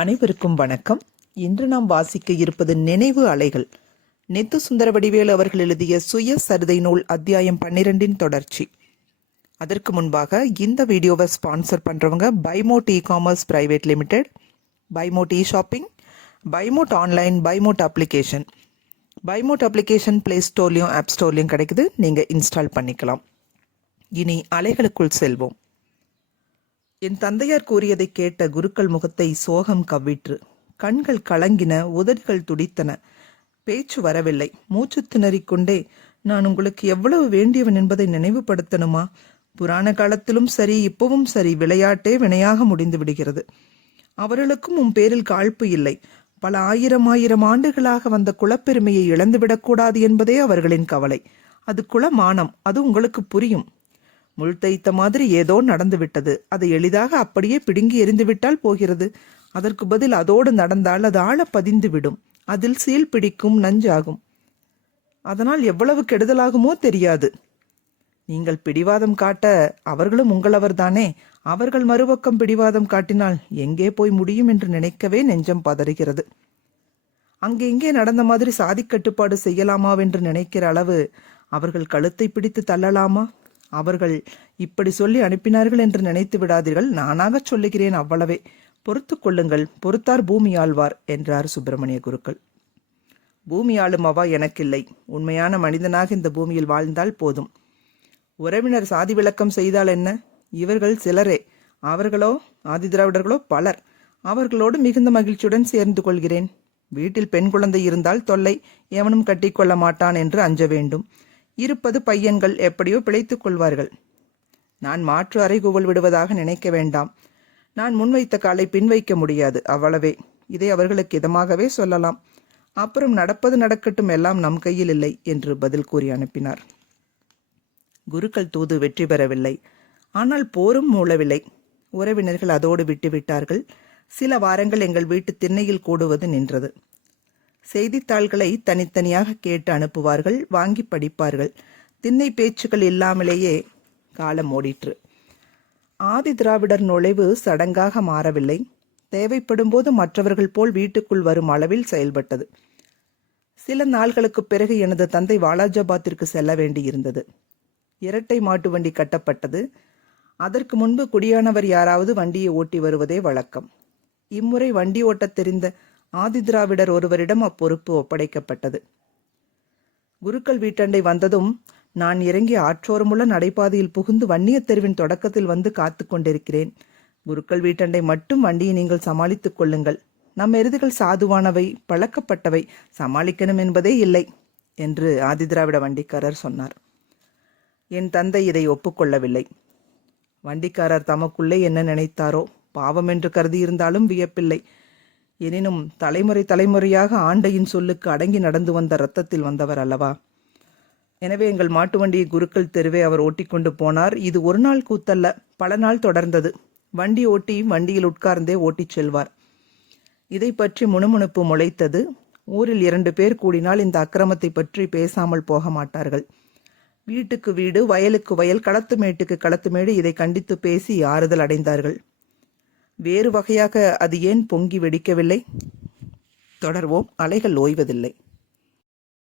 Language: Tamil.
அனைவருக்கும் வணக்கம். இன்று நாம் வாசிக்க இருப்பது நினைவு அலைகள். நெத்து சுந்தர வடிவேலு அவர்கள் எழுதிய சுய சருதை நூல் அத்தியாயம் பன்னிரெண்டின் தொடர்ச்சி. அதற்கு முன்பாக இந்த வீடியோவை ஸ்பான்சர் பண்ணுறவங்க Bymot e commerce private limited பைமோட் e shopping பைமோட் online பைமோட் application. பைமோட் application play ஸ்டோர்லையும் ஆப் ஸ்டோர்லையும் கிடைக்குது. நீங்கள் இன்ஸ்டால் பண்ணிக்கலாம். இனி அலைகளுக்குள் செல்வோம். என் தந்தையார் கூறியதை கேட்ட குருக்கள் முகத்தை சோகம் கவ்விற்று. கண்கள் கலங்கின உதடுகள் துடித்தன. பேச்சு வரவில்லை. மூச்சு திணறிக்கொண்டே நான் உங்களுக்கு எவ்வளவு வேண்டியவன் என்பதை நினைவுபடுத்தணுமா? புராண காலத்திலும் சரி இப்பவும் சரி விளையாட்டே வினையாக முடிந்து விடுகிறது. அவர்களுக்கும் உன் பேரில் காழ்ப்பு இல்லை. பல ஆயிரம் ஆயிரம் ஆண்டுகளாக வந்த குலப்பெருமையை இழந்துவிடக்கூடாது என்பதே அவர்களின் கவலை. அது குலமானம். அது உங்களுக்கு புரியும். முள் தைத்த மாதிரி ஏதோ நடந்துவிட்டது. அதை எளிதாக அப்படியே பிடுங்கி எறிந்துவிட்டால் போகிறது. அதற்கு பதில் அதோடு நடந்தால் அது ஆழ பதிந்து விடும் அதில் சீல் பிடிக்கும் நஞ்சாகும். அதனால் எவ்வளவு கெடுதலாகுமோ தெரியாது. நீங்கள் பிடிவாதம் காட்ட அவர்களும் உங்களவர்தானே அவர்கள் மறுபக்கம் பிடிவாதம் காட்டினால் எங்கே போய் முடியும் என்று நினைக்கவே நெஞ்சம் பதறுகிறது. அங்கே இங்கே நடந்த மாதிரி சாதி கட்டுப்பாடு செய்யலாமாவென்று நினைக்கிற அளவு அவர்கள் கழுத்தை பிடித்து தள்ளலாமா? அவர்கள் இப்படி சொல்லி அனுப்பினார்கள் என்று நினைத்து விடாதீர்கள். நானாக சொல்லுகிறேன் அவ்வளவே. பொறுத்து கொள்ளுங்கள். பொறுத்தார் பூமி ஆழ்வார் என்றார் சுப்பிரமணிய குருக்கள். பூமி ஆளும் அவா எனக்கில்லை. உண்மையான மனிதனாக இந்த பூமியில் வாழ்ந்தால் போதும். உறவினர் சாதி விளக்கம் செய்தால் என்ன? இவர்கள் சிலரே. அவர்களோ ஆதிதிராவிடர்களோ பலர். அவர்களோடு மிகுந்த மகிழ்ச்சியுடன் சேர்ந்து கொள்கிறேன். வீட்டில் பெண் குழந்தை இருந்தால் தொல்லை எவனும் கட்டிக்கொள்ள மாட்டான் என்று அஞ்ச வேண்டும். இருப்பது பையன்கள் எப்படியோ பிழைத்துக் கொள்வார்கள். நான் மாற்று அறைகூவல் விடுவதாக நினைக்க வேண்டாம். நான் முன்வைத்த காலை பின்வைக்க முடியாது. அவ்வளவே. இதை அவர்களுக்கு இதமாகவே சொல்லலாம். அப்புறம் நடப்பது நடக்கட்டும் எல்லாம் நம் கையில் இல்லை என்று பதில் கூறி அனுப்பினார். குருக்கள் தூது வெற்றி பெறவில்லை. ஆனால் போரும் மூளவில்லை. உறவினர்கள் அதோடு விட்டுவிட்டார்கள். சில வாரங்கள் எங்கள் வீட்டு திண்ணையில் கூடுவது நின்றது. செய்தித்தாள்களை தனித்தனியாக கேட்டு அனுப்புவார்கள் வாங்கி படிப்பார்கள். திண்ணை பேச்சுக்கள் இல்லாமலேயே காலம் ஓடிற்று. ஆதி திராவிடர் நுழைவு சடங்காக மாறவில்லை. தேவைப்படும் போது மற்றவர்கள் போல் வீட்டுக்குள் வரும் அளவில் செயல்பட்டது. சில நாள்களுக்கு பிறகு எனது தந்தை வாலாஜாபாத்திற்கு செல்ல வேண்டியிருந்தது. இரட்டை மாட்டு வண்டி கட்டப்பட்டது. அதற்கு முன்பு குடியானவர் யாராவது வண்டியை ஓட்டி வருவதே வழக்கம். இம்முறை வண்டி ஓட்டத் தெரிந்த ஆதிதிராவிடர் ஒருவரிடம் அப்பொறுப்பு ஒப்படைக்கப்பட்டது. குருக்கள் வீட்டண்டை வந்ததும் நான் இறங்கி ஆற்றோரமுள்ள நடைபாதையில் புகுந்து வன்னியத் தெருவின் தொடக்கத்தில் வந்து காத்து கொண்டிருக்கிறேன். குருக்கள் வீட்டண்டை மட்டும் வண்டியை நீங்கள் சமாளித்துக் கொள்ளுங்கள். நம் எருதுகள் சாதுவானவை பழக்கப்பட்டவை சமாளிக்கணும் என்பதே இல்லை என்று ஆதிதிராவிட வண்டிக்காரர் சொன்னார். என் தந்தை இதை ஒப்புக்கொள்ளவில்லை. வண்டிக்காரர் தமக்குள்ளே என்ன நினைத்தாரோ பாவம் என்று கருதியிருந்தாலும் வியப்பில்லை. எனினும் தலைமுறை தலைமுறையாக ஆண்டையின் சொல்லுக்கு அடங்கி நடந்து வந்த ரத்தத்தில் வந்தவர் அல்லவா? எனவே எங்கள் மாட்டு வண்டியை குருக்கள் தெருவே அவர் ஓட்டிக்கொண்டு போனார். இது ஒரு நாள் கூத்தல்ல பல நாள் தொடர்ந்தது. வண்டி ஓட்டி வண்டியில் உட்கார்ந்தே ஓட்டிச் செல்வார். இதை பற்றி முணுமுணுப்பு முளைத்தது. ஊரில் இரண்டு பேர் கூடினால் இந்த அக்கிரமத்தை பற்றி பேசாமல் போக மாட்டார்கள். வீட்டுக்கு வீடு வயலுக்கு வயல் களத்து மேட்டுக்கு களத்து மேடு இதை கண்டித்து பேசி ஆறுதல் அடைந்தார்கள். வேறு வகையாக அது ஏன் பொங்கி வெடிக்கவில்லை? தொடர்வோம். அலைகள் ஓய்வதில்லை.